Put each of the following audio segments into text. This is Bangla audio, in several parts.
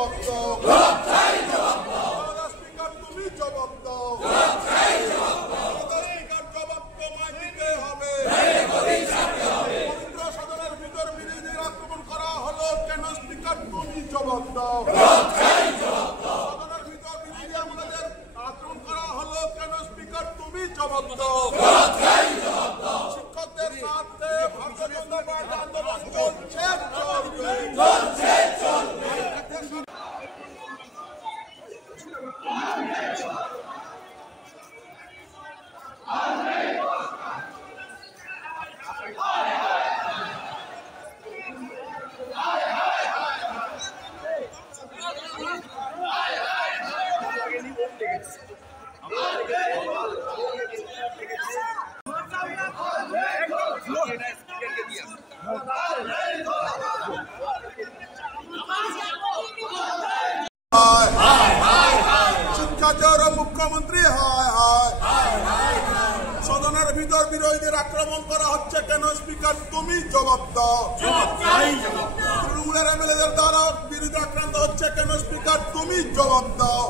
জবাব দাও, স্পিকার তুমি জবাব দাও, স্পিকার জবাব তোমায় দিতে হবে। রবীন্দ্র সদনের ভিতর বিরোধীদের আক্রমণ করা হলো কেন? স্পিকার তুমি জবাব দাও। সদনের ভিতর বিরোধী আমাদের আক্রমণ করা হলো কেন? স্পিকার তুমি জবাব দাও। শিক্ষকদের সাথে ভারতীয় জনতা পার্টি আন্দোলন চলছে, চলবে। শিক্ষাচার মুখ্যমন্ত্রী হায় হায়, সদনের ভিতর বিরোধীদের আক্রমণ করা হচ্ছে কেন? স্পিকার তুমি জবাব দাও। তৃণমূলের এমএলএদের দ্বারা বিরোধী আক্রান্ত হচ্ছে কেন? স্পিকার তুমি জবাব দাও।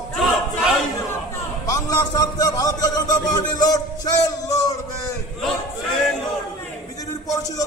বাংলার স্বার্থে ভারতীয় জনতা পার্টি লড়ছে, লড়বে। বিজেপির পরিষদ